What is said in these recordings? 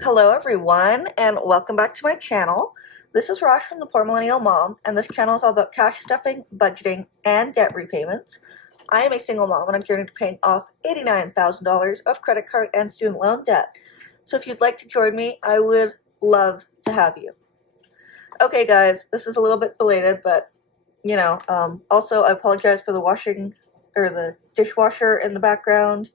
Hello everyone, and welcome back to my channel. This is Rosh from the Poor Millennial Mom, and this channel is all about cash stuffing, budgeting, and debt repayments. I am a single mom and I'm journeying to paying off $89,000 of credit card and student loan debt. So if you'd like to join me, I would love to have you. Okay guys, this is a little bit belated, but also I apologize for the washing or the dishwasher in the background.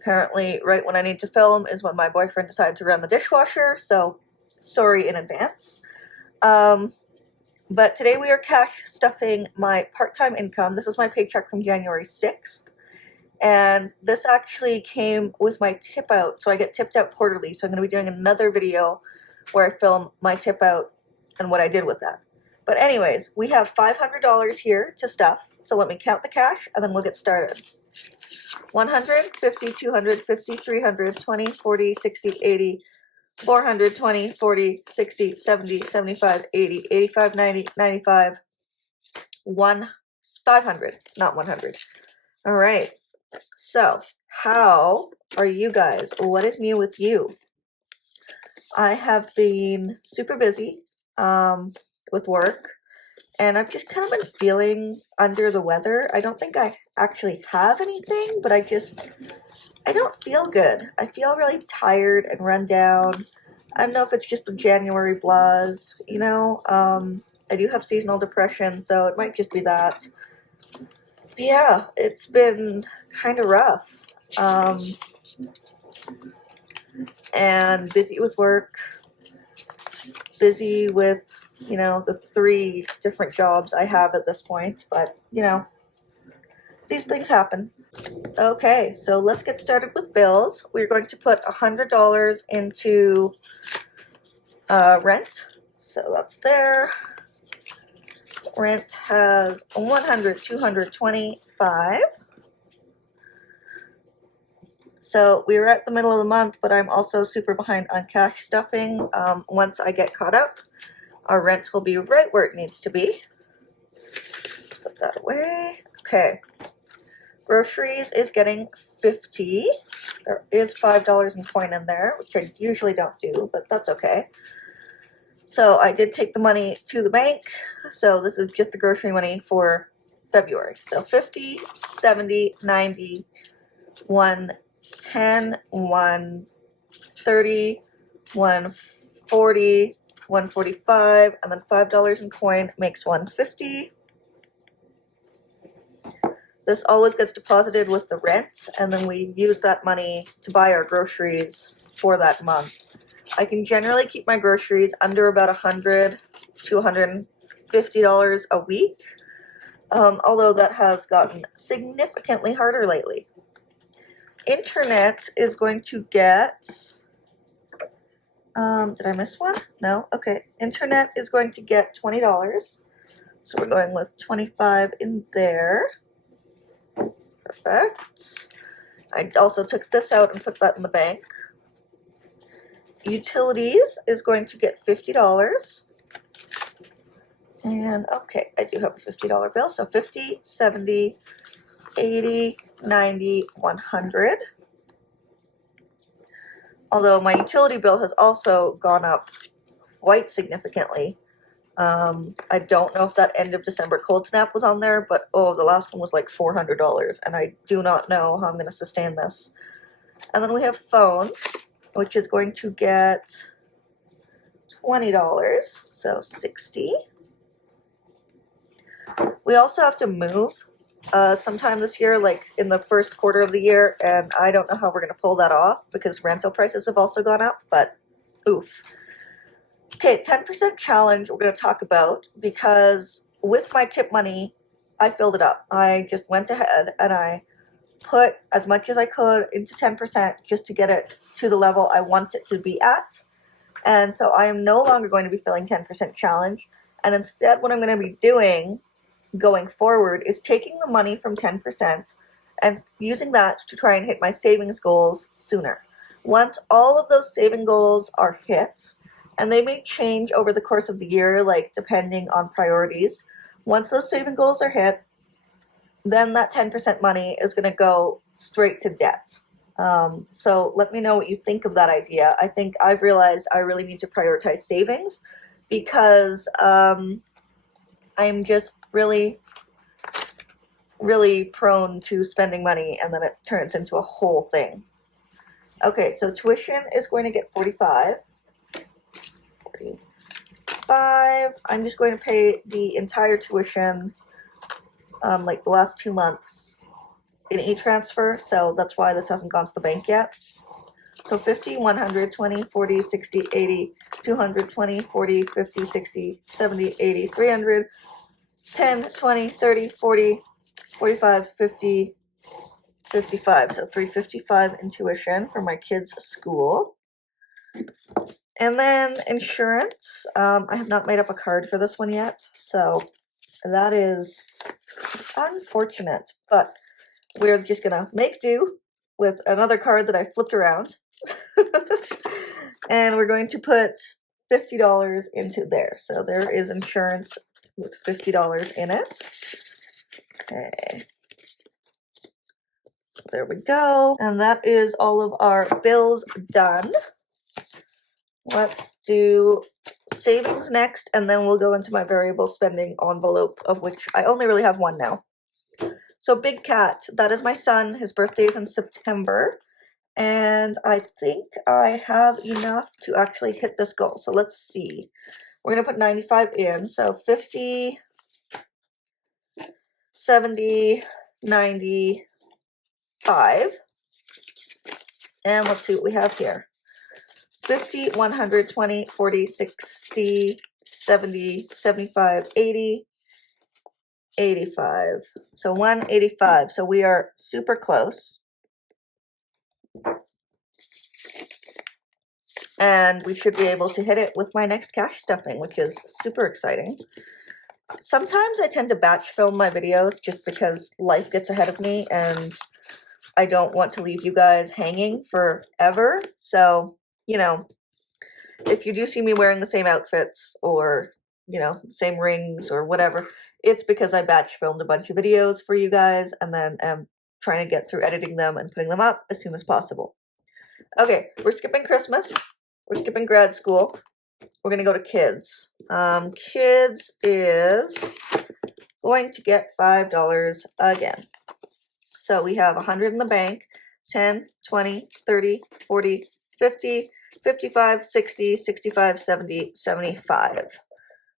Apparently, right when I need to film is when my boyfriend decided to run the dishwasher, so sorry in advance. But today we are cash stuffing my part-time income. This is my paycheck from January 6th, and this actually came with my tip out, so I get tipped out quarterly, so I'm going to be doing another video where I film my tip out and what I did with that. But anyways, we have $500 here to stuff, so let me count the cash and then we'll get started. 100, 50, 200, 50, 300, 20, 40, 60, 80, 400, 20, 40, 60, 70, 75, 80, 85, 90, 95, 500, not 100. All right, so how are you guys? What is new with you? I have been super busy with work, and I've just kind of been feeling under the weather. I don't think I actually have anything, but I don't feel good. I feel really tired and run down. I don't know if it's just the January blahs, I do have seasonal depression, so it might just be that. But yeah, it's been kind of rough. And busy with work, busy with the 3 different jobs I have at this point, but these things happen. Okay, so let's get started with bills. We're going to put $100 into rent, so that's there. Rent has 100, 225. So we were at the middle of the month, but I'm also super behind on cash stuffing. Once I get caught up, our rent will be right where it needs to be. Let's put that away. Okay. Groceries is getting 50. There is $5 in coin in there, which I usually don't do, but that's okay. So I did take the money to the bank. So this is just the grocery money for February. So 50, 70, 90, 110, 130, 140, 145, and then $5 in coin makes 150. This always gets deposited with the rent, and then we use that money to buy our groceries for that month. I can generally keep my groceries under about $100 to $150 a week, although that has gotten significantly harder lately. Internet is going to get... did I miss one? No? Okay. Internet is going to get $20. So we're going with 25 in there. Perfect. I also took this out and put that in the bank. Utilities is going to get $50. And okay, I do have a $50 bill. So 50, 70, 80, 90, 100. Although my utility bill has also gone up quite significantly. I don't know if that end of December cold snap was on there, but the last one was like $400, and I do not know how I'm going to sustain this. And then we have phone, which is going to get $20, so 60. We also have to move sometime this year, like in the first quarter of the year, and I don't know how we're going to pull that off because rental prices have also gone up, but oof. Okay, 10% challenge we're going to talk about, because with my tip money, I filled it up. I just went ahead and I put as much as I could into 10% just to get it to the level I want it to be at. And so I am no longer going to be filling 10% challenge. And instead what I'm going to be doing going forward is taking the money from 10% and using that to try and hit my savings goals sooner. Once all of those saving goals are hit, and they may change over the course of the year, like depending on priorities. Once those saving goals are hit, then that 10% money is going to go straight to debt. So let me know what you think of that idea. I think I've realized I really need to prioritize savings because I'm just really, really prone to spending money and then it turns into a whole thing. Okay, so tuition is going to get 45. 45. I'm just going to pay the entire tuition, like the last 2 months in e-transfer, so that's why this hasn't gone to the bank yet. So 50, 100, 20, 40, 60, 80, 200, 20, 40, 50, 60, 70, 80, 300, 10, 20, 30, 40, 45, 50, 55. So 355 in tuition for my kids' school. And then insurance. I have not made up a card for this one yet, so that is unfortunate. But we're just gonna make do with another card that I flipped around. And we're going to put $50 into there. So there is insurance with $50 in it. Okay. So there we go. And that is all of our bills done. Let's do savings next, and then we'll go into my variable spending envelope, of which I only really have one now. So Big Cat, that is my son. His birthday is in September. And I think I have enough to actually hit this goal. So let's see. We're going to put 95 in. So 50, 70, 95. And let's see what we have here. 50, 100, 20, 40, 60, 70, 75, 80, 85. So 185. So we are super close. And we should be able to hit it with my next cash stuffing, which is super exciting. Sometimes I tend to batch film my videos just because life gets ahead of me and I don't want to leave you guys hanging forever. So, you know, if you do see me wearing the same outfits or, you know, same rings or whatever, it's because I batch filmed a bunch of videos for you guys and then am trying to get through editing them and putting them up as soon as possible. Okay, we're skipping Christmas. We're skipping grad school. We're going to go to kids. Kids is going to get $5 again. So we have 100 in the bank, 10, 20, 30, 40, 50, 55, 60, 65, 70, 75.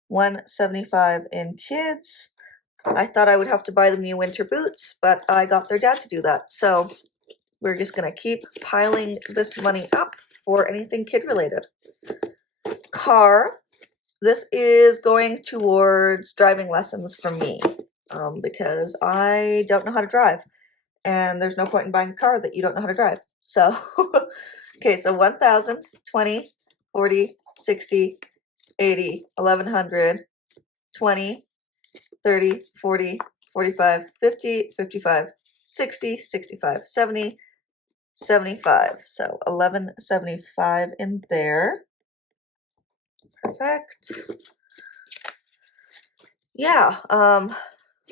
175 in kids. I thought I would have to buy them new winter boots, but I got their dad to do that. So we're just going to keep piling this money up for anything kid related. Car. This is going towards driving lessons for me because I don't know how to drive. And there's no point in buying a car that you don't know how to drive. So, okay, so 1,000, 20, 40, 60, 80, 1,100, 20, 30, 40, 45, 50, 55, 60, 65, 70, 75. So 1175 in there. Perfect. Yeah,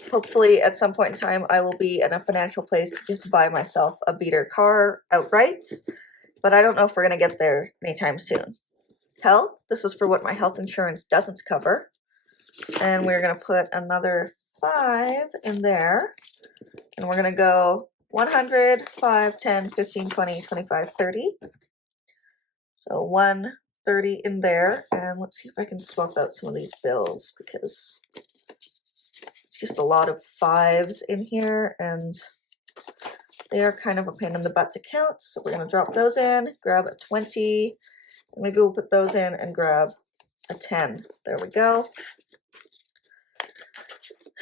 hopefully at some point in time I will be in a financial place to just buy myself a beater car outright, but I don't know if we're going to get there anytime soon. Health, this is for what my health insurance doesn't cover, and we're going to put another 5 in there, and we're going to go 100, 5, 10, 15, 20, 25, 30. So 130 in there, and let's see if I can swap out some of these bills because it's just a lot of 5s in here and they are kind of a pain in the butt to count. So we're going to drop those in, grab a 20, and maybe we'll put those in and grab a 10. There we go.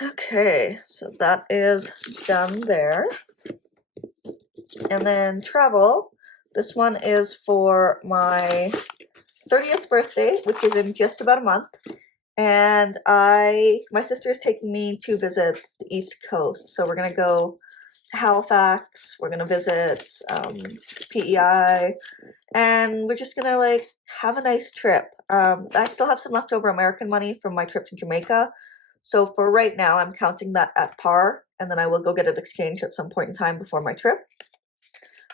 Okay, so that is done there. And then travel. This one is for my 30th birthday, which is in just about a month. And my sister is taking me to visit the East Coast. So we're going to go to Halifax. We're going to visit PEI. And we're just going to like have a nice trip. I still have some leftover American money from my trip to Jamaica. So for right now, I'm counting that at par. And then I will go get it exchanged at some point in time before my trip.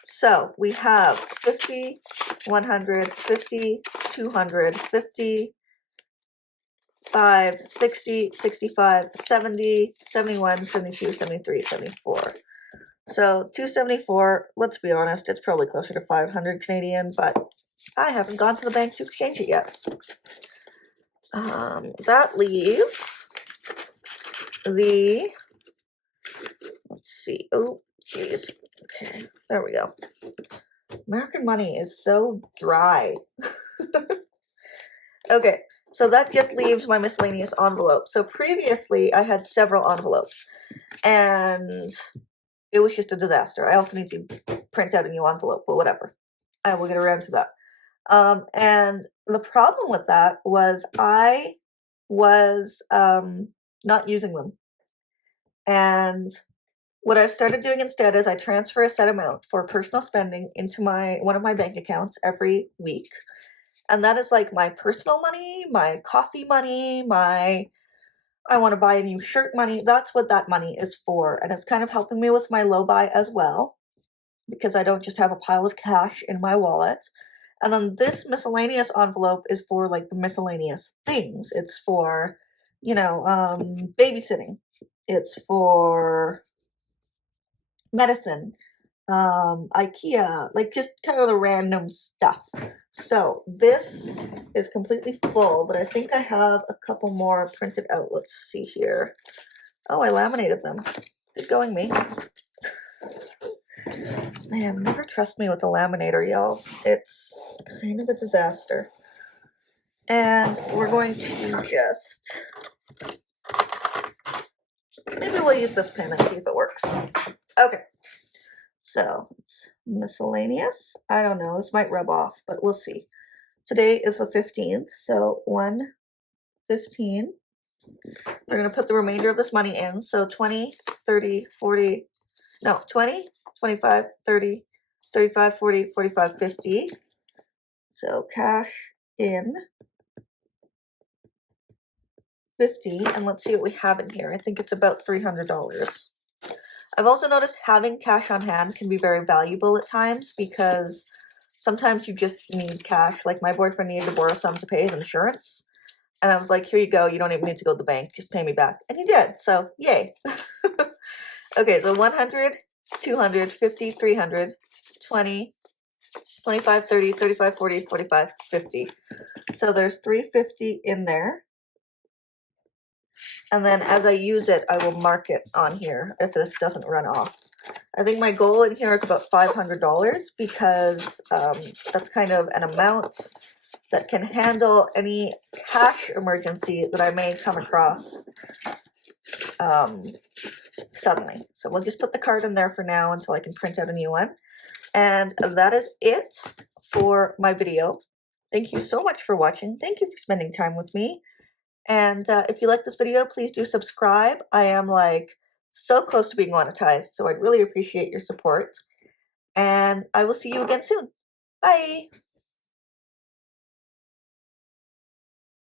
So we have 50, 100, 50, 200, 50, 5, 60, 65, 70, 71, 72, 73, 74. So 274, let's be honest, it's probably closer to 500 Canadian, but I haven't gone to the bank to exchange it yet. That leaves the, let's see, oh, geez, okay, there we go. American money is so dry. Okay, so that just leaves my miscellaneous envelope. So previously I had several envelopes and it was just a disaster. I also need to print out a new envelope, but whatever. I will get around to that. And the problem with that was I was not using them. And what I've started doing instead is I transfer a set amount for personal spending into one of my bank accounts every week. And that is like my personal money, my coffee money, my I want to buy a new shirt money. That's what that money is for. And it's kind of helping me with my low buy as well, because I don't just have a pile of cash in my wallet. And then this miscellaneous envelope is for like the miscellaneous things. It's for, babysitting. It's for medicine, IKEA, like just kind of the random stuff. So this is completely full, but I think I have a couple more printed out. Let's see here. Oh, I laminated them. Good going, me. Man, never trust me with the laminator, y'all. It's kind of a disaster. And we're going to just, maybe we'll use this pen and see if it works. Okay. So it's miscellaneous. I don't know, this might rub off, but we'll see. Today is the 15th, so 1/15. We're going to put the remainder of this money in. So 20, 30, 40, no, 20, 25, 30, 35, 40, 45, 50. So cash in 50, and let's see what we have in here. I think it's about $300. I've also noticed having cash on hand can be very valuable at times because sometimes you just need cash. Like my boyfriend needed to borrow some to pay his insurance. And I was like, here you go. You don't even need to go to the bank. Just pay me back. And he did. So yay. Okay, so 100, 200, 50, 300, 20, 25, 30, 35, 40, 45, 50. So there's 350 in there. And then as I use it, I will mark it on here if this doesn't run off. I think my goal in here is about $500 because that's kind of an amount that can handle any cash emergency that I may come across suddenly. So we'll just put the card in there for now until I can print out a new one. And that is it for my video. Thank you so much for watching. Thank you for spending time with me. And if you like this video, please do subscribe. I am like so close to being monetized, so I'd really appreciate your support. And I will see you again soon. Bye!